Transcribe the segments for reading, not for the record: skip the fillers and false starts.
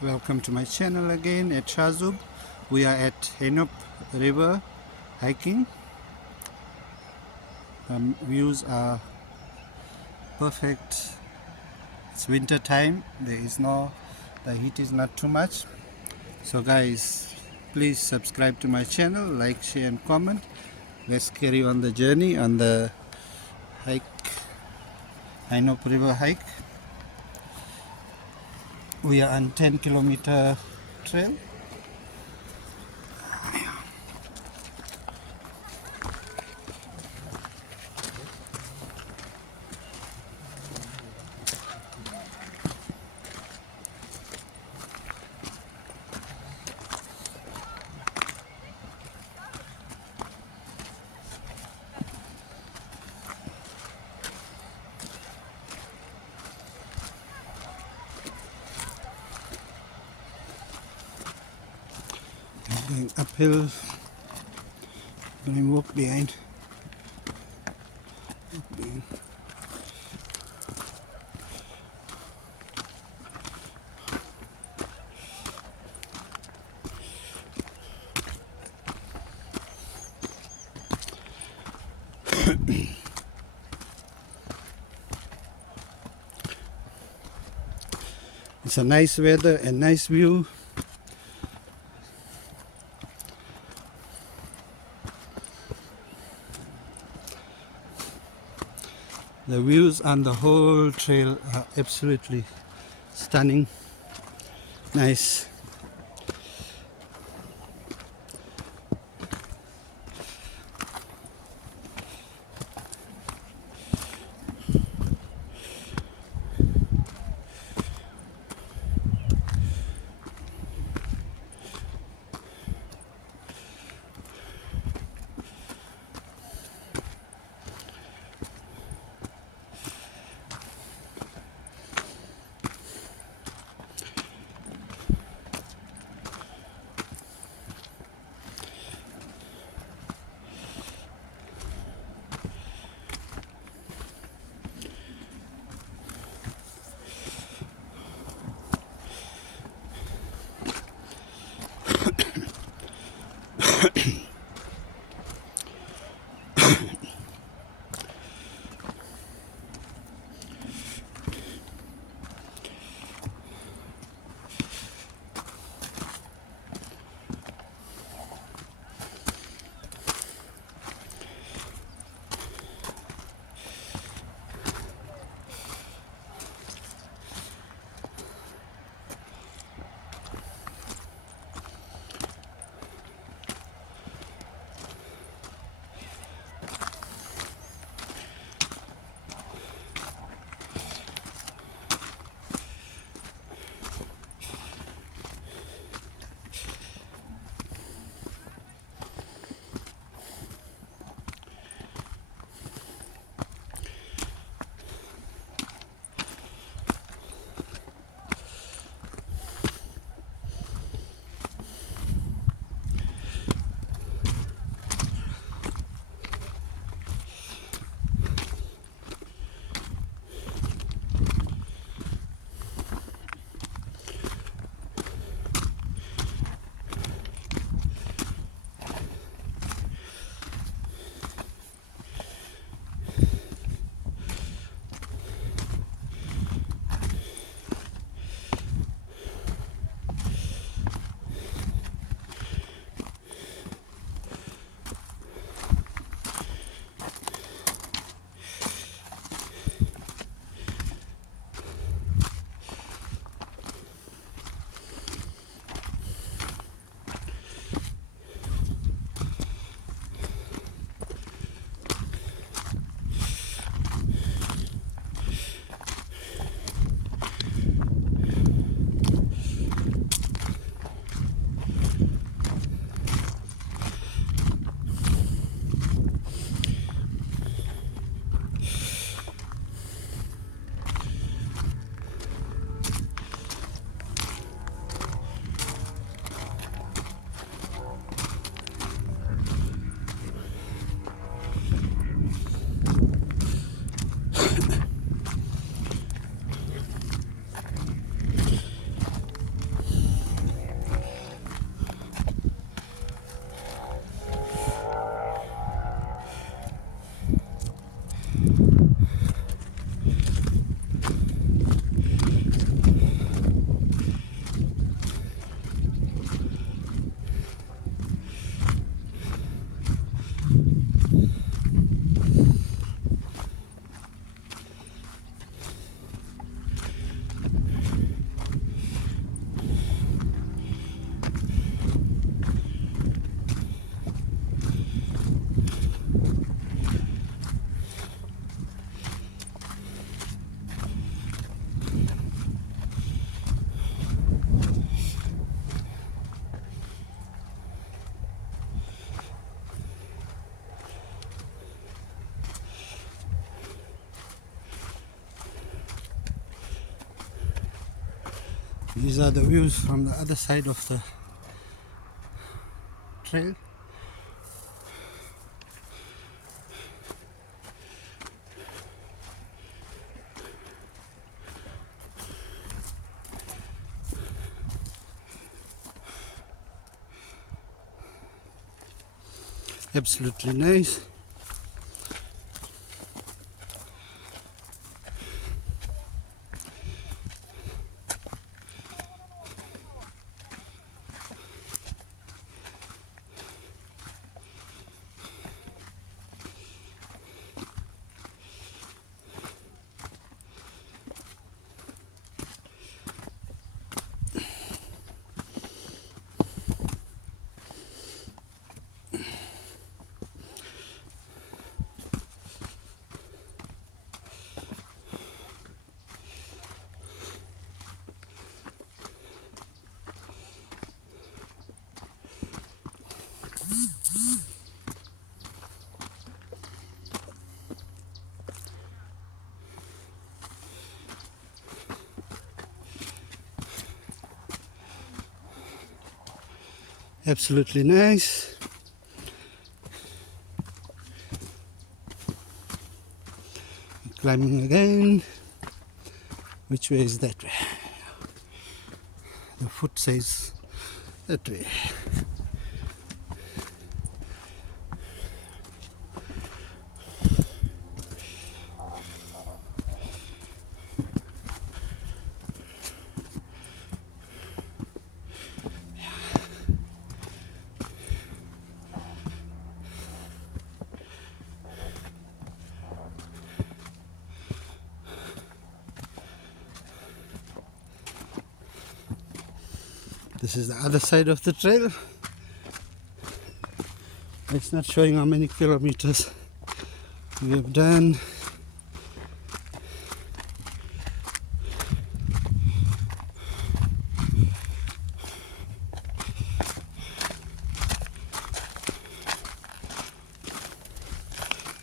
Welcome to my channel again at Shazub. We are at Henop River hiking. Views are perfect. It's winter time. The heat is not too much. So guys, please subscribe to my channel, like, share and comment. Let's carry on the journey on the hike, Henop River hike. We are on 10-kilometer trail. Going uphill, going walk behind. It's a nice weather and nice view. The views on the whole trail are absolutely stunning. Nice. These are the views from the other side of the trail. Absolutely nice. Absolutely nice. Climbing again. Which way is that way? The foot says that way. This is the other side of the trail. It's not showing how many kilometers we have done.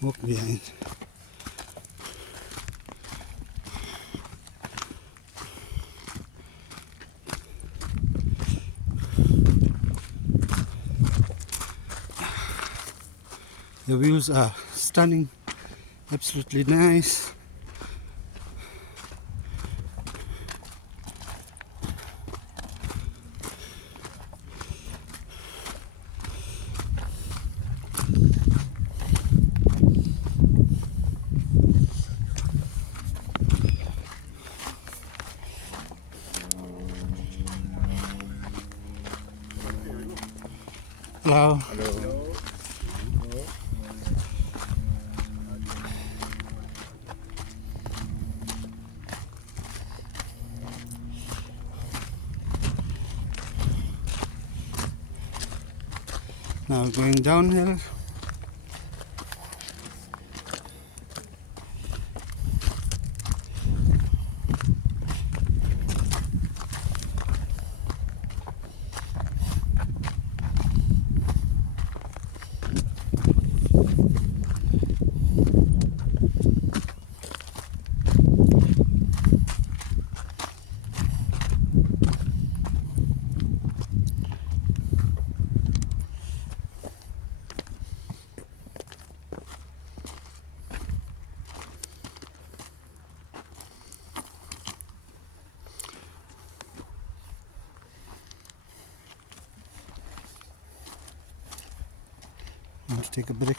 Walk behind. The views are stunning, absolutely nice. Hello. Hello. Now going downhill. Want to take a break?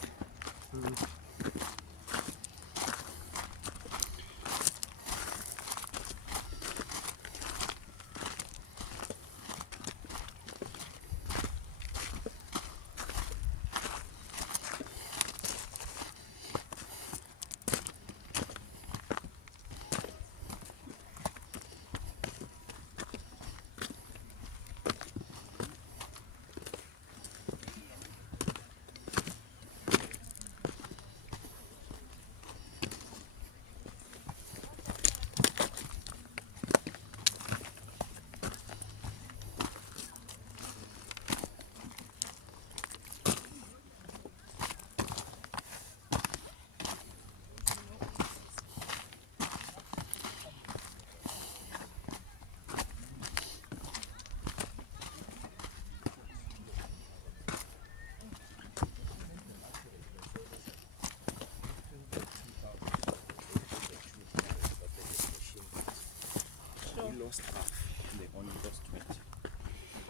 They only just 20.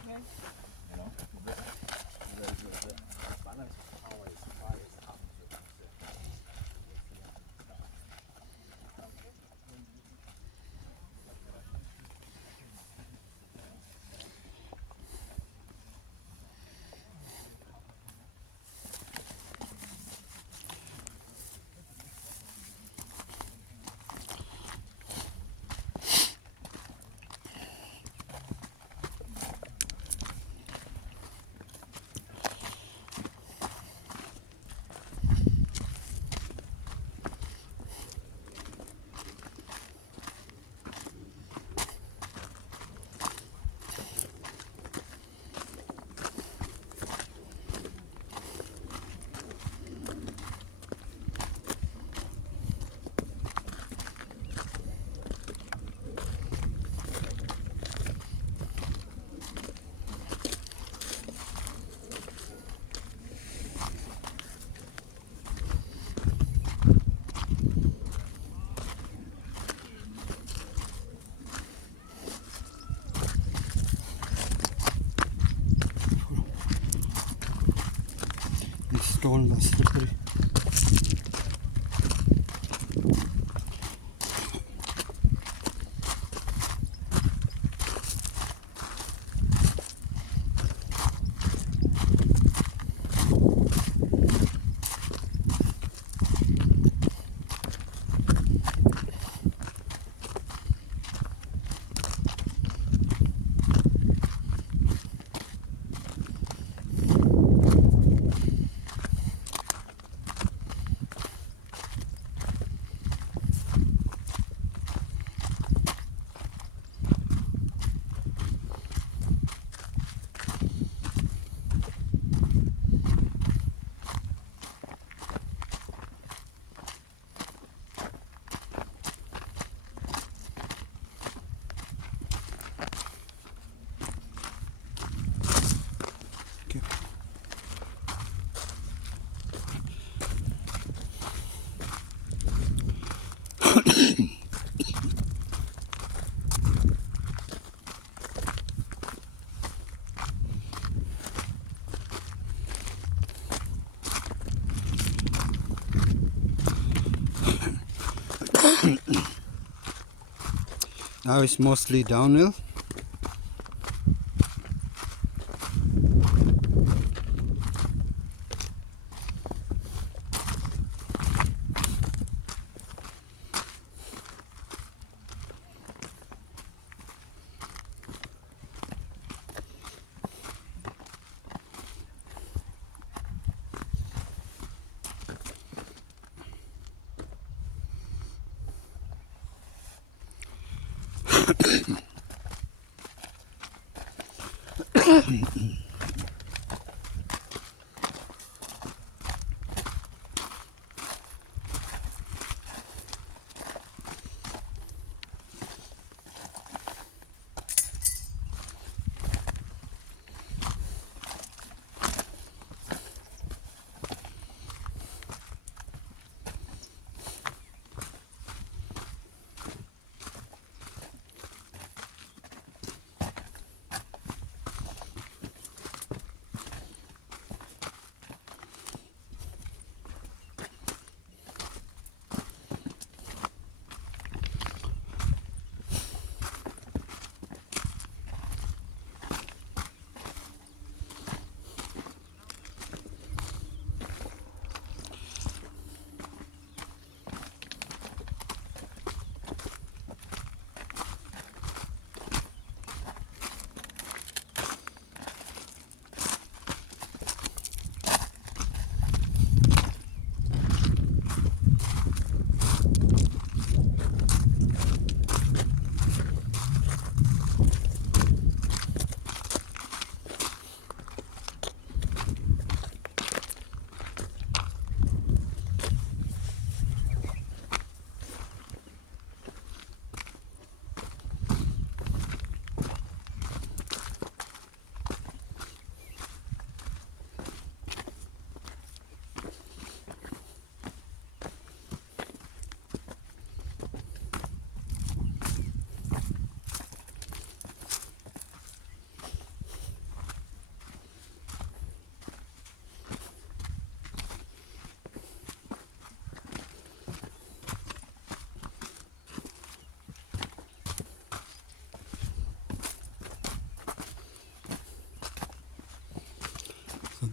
Yeah. You know? The balance of power is far as half of your concern. These stones are slippery. Okay. Now it's mostly downhill.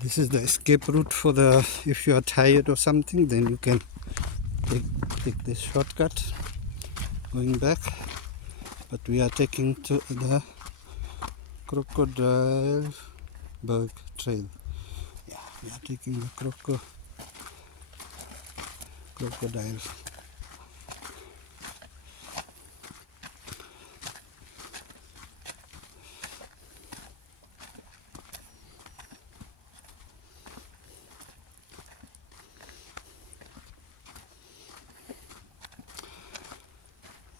This is the escape route for the, if you are tired or something, then you can take this shortcut going back. But we are taking to the Crocodile Berg Trail. Yeah, we are taking the crocodile.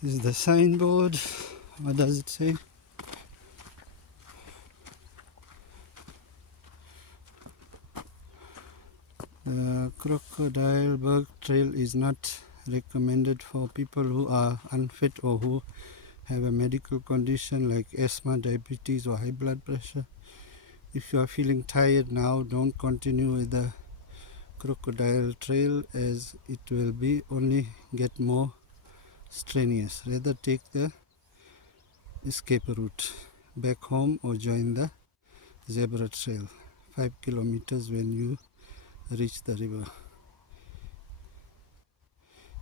This is the signboard. What does it say? The Crocodile Berg Trail is not recommended for people who are unfit or who have a medical condition like asthma, diabetes or high blood pressure. If you are feeling tired now, don't continue with the Crocodile Trail, as it will be only get more strenuous. Rather take the escape route back home or join the zebra trail, 5 kilometers when you reach the river.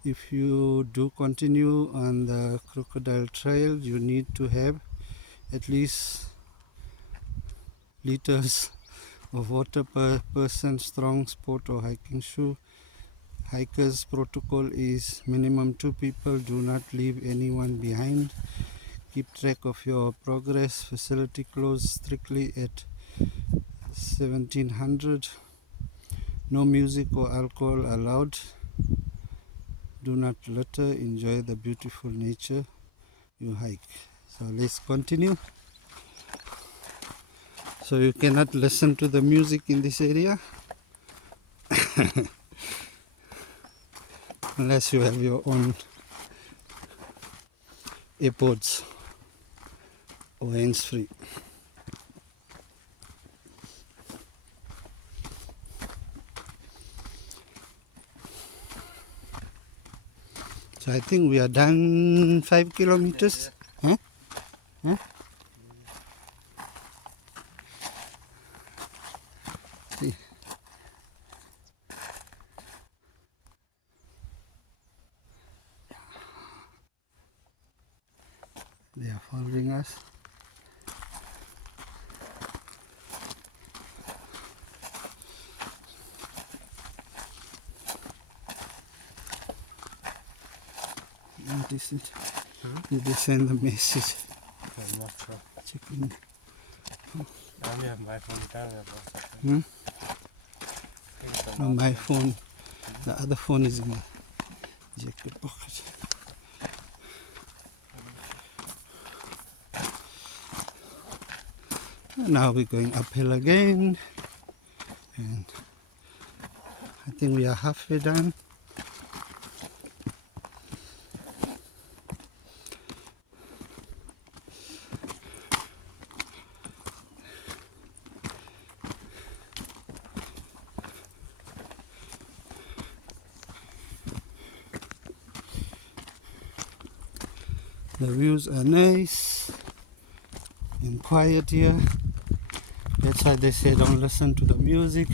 If you do continue on the Crocodile Trail, you need to have at least liters of water per person, strong sport or hiking shoe. Hikers protocol is minimum 2 people. Do not leave anyone behind. Keep track of your progress. Facility closed strictly at 1700. No music or alcohol allowed. Do not litter. Enjoy the beautiful nature you hike. So let's continue. So you cannot listen to the music in this area unless you have your own AirPods or hands-free. So I think we are done 5 kilometers. Huh? Huh? See. They are following us. Notice it. Did they send the message? I'm not sure. Checking. I only have my phone camera. On my phone, the other phone is in my jacket pocket. And now we're going uphill again, and I think we are halfway done. The views are nice and quiet here. That's why they say don't listen to the music.